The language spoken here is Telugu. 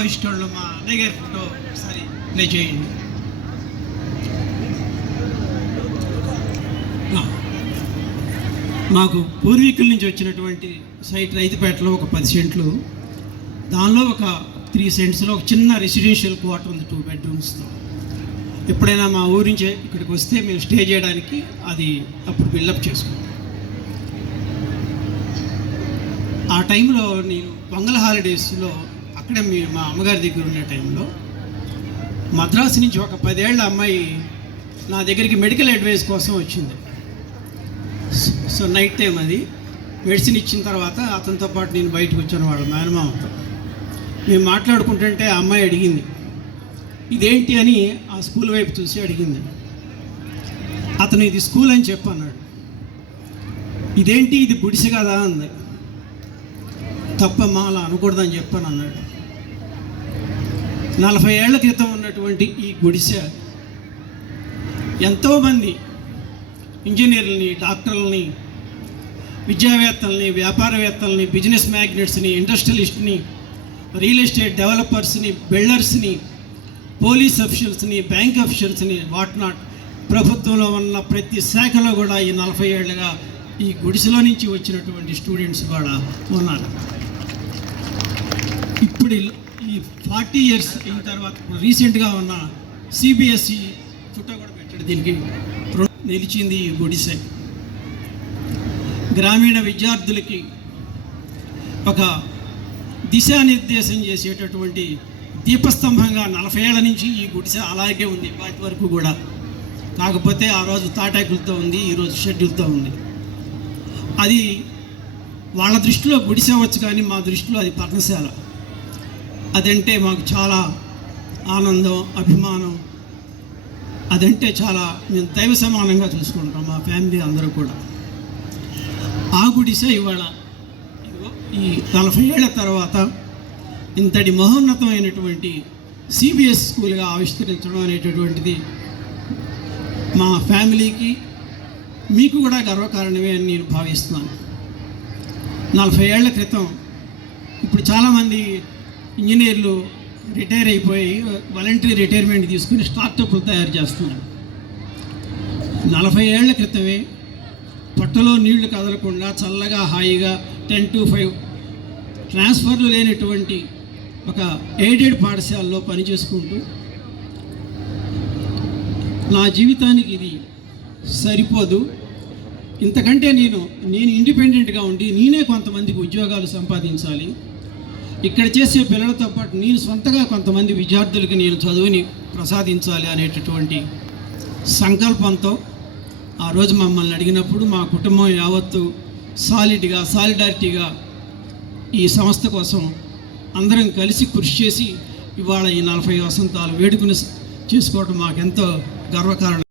ఆవిష్కరణలో మా అన్నయ్య గారి ఫోటో ఒకసారి ప్లే చేయండి. మాకు పూర్వీకుల నుంచి వచ్చినటువంటి సైట్ రైతుపేటలో ఒక 10 సెంట్లు, దానిలో ఒక 3 సెంట్స్లో ఒక చిన్న రెసిడెన్షియల్ క్వార్టర్ ఉంది 2 బెడ్రూమ్స్తో. ఎప్పుడైనా మా ఊరి నుంచి ఇక్కడికి వస్తే మేము స్టే చేయడానికి అది అప్పుడు బిల్డప్ చేసుకుంటాం. ఆ టైంలో నేను పొంగల్ హాలిడేస్లో అక్కడే మా అమ్మగారి దగ్గర ఉన్న టైంలో మద్రాసు నుంచి ఒక 10 ఏళ్ల అమ్మాయి నా దగ్గరికి మెడికల్ అడ్వైస్ కోసం వచ్చింది. సో నైట్ టైం అది మెడిసిన్ ఇచ్చిన తర్వాత అతనితో పాటు నేను బయటకు వచ్చాను వాళ్ళ మేనమామతో. మేము మాట్లాడుకుంటుంటే ఆ అమ్మాయి అడిగింది, ఇదేంటి అని ఆ స్కూల్ వైపు చూసి అడిగింది. అతను ఇది స్కూల్ అని చెప్పన్నాడు. ఇదేంటి ఇది గుడిసె కదా అంది. తప్పమ్మా అలా అనకూడదని చెప్పాను అన్నాడు. 40 ఏళ్ల క్రితం ఉన్నటువంటి ఈ గుడిసె ఎంతోమంది ఇంజనీర్లని, డాక్టర్లని, విద్యావేత్తల్ని, వ్యాపారవేత్తల్ని, బిజినెస్ మ్యాగ్నెట్స్ని, ఇండస్ట్రియలిస్ట్ని, రియల్ ఎస్టేట్ డెవలపర్స్ని, బిల్డర్స్ని, పోలీస్ అఫీషియల్స్ని, బ్యాంక్ అఫీషియల్స్ని, వాట్ నాట్ ప్రభుత్వంలో ఉన్న ప్రతి శాఖలో కూడా ఈ 40 ఏళ్ళుగా ఈ గుడిసెలో నుంచి వచ్చినటువంటి స్టూడెంట్స్ కూడా ఉన్నారు. ఇప్పుడు ఈ 40 ఇయర్స్ అయిన తర్వాత రీసెంట్గా ఉన్న సిబిఎస్ఈ ఫోటో కూడా పెట్టాడు. దీనికి నిలిచింది ఈ గుడిసె. గ్రామీణ విద్యార్థులకి ఒక దిశానిర్దేశం చేసేటటువంటి దీపస్తంభంగా 40 ఏళ్ల నుంచి ఈ గుడిసె అలాగే ఉంది ఇప్పటి వరకు కూడా. కాకపోతే ఆ రోజు తాటాకులతో ఉంది, ఈరోజు షెడ్యూల్తో ఉంది. అది వాళ్ళ దృష్టిలో గుడిసె అవ్వచ్చు, కానీ మా దృష్టిలో అది పర్ణశాల. అదంటే మాకు చాలా ఆనందం, అభిమానం. అదంటే చాలా మేము దైవ సమానంగా చూసుకుంటాం మా ఫ్యామిలీ అందరూ కూడా. ఆ గుడిసె ఇవాళ ఈ 40 ఏళ్ల తర్వాత ఇంతటి మహోన్నతమైనటువంటి సిబిఎస్ స్కూల్గా ఆవిష్కరించడం అనేటటువంటిది మా ఫ్యామిలీకి, మీకు కూడా గర్వకారణమే అని నేను భావిస్తున్నాను. 40 ఏళ్ల క్రితం ఇప్పుడు చాలామంది ఇంజనీర్లు రిటైర్ అయిపోయి వాలంటరీ రిటైర్మెంట్ తీసుకుని స్టార్టప్లు తయారు చేస్తున్నారు. 40 ఏళ్ల క్రితమే పొట్టలో నీళ్లు కదలకుండా చల్లగా హాయిగా 10 to 5 ట్రాన్స్ఫర్లు లేనటువంటి ఒక ఎయిడెడ్ పాఠశాలలో పనిచేసుకుంటూ నా జీవితానికి ఇది సరిపోదు, ఇంతకంటే నేను ఇండిపెండెంట్గా ఉండి నేనే కొంతమందికి ఉద్యోగాలు సంపాదించాలి, ఇక్కడ చేసే పిల్లలతో పాటు నేను సొంతగా కొంతమంది విద్యార్థులకి నేను చదువుని ప్రసాదించాలి అనేటటువంటి సంకల్పంతో ఆ రోజు మమ్మల్ని అడిగినప్పుడు మా కుటుంబం యావత్తు సాలిడారిటీగా ఈ సంస్థ కోసం అందరం కలిసి కృషి చేసి ఇవాళ ఈ 40 వసంతాలు వేడుకను చేసుకోవడం మాకెంతో గర్వకారణం.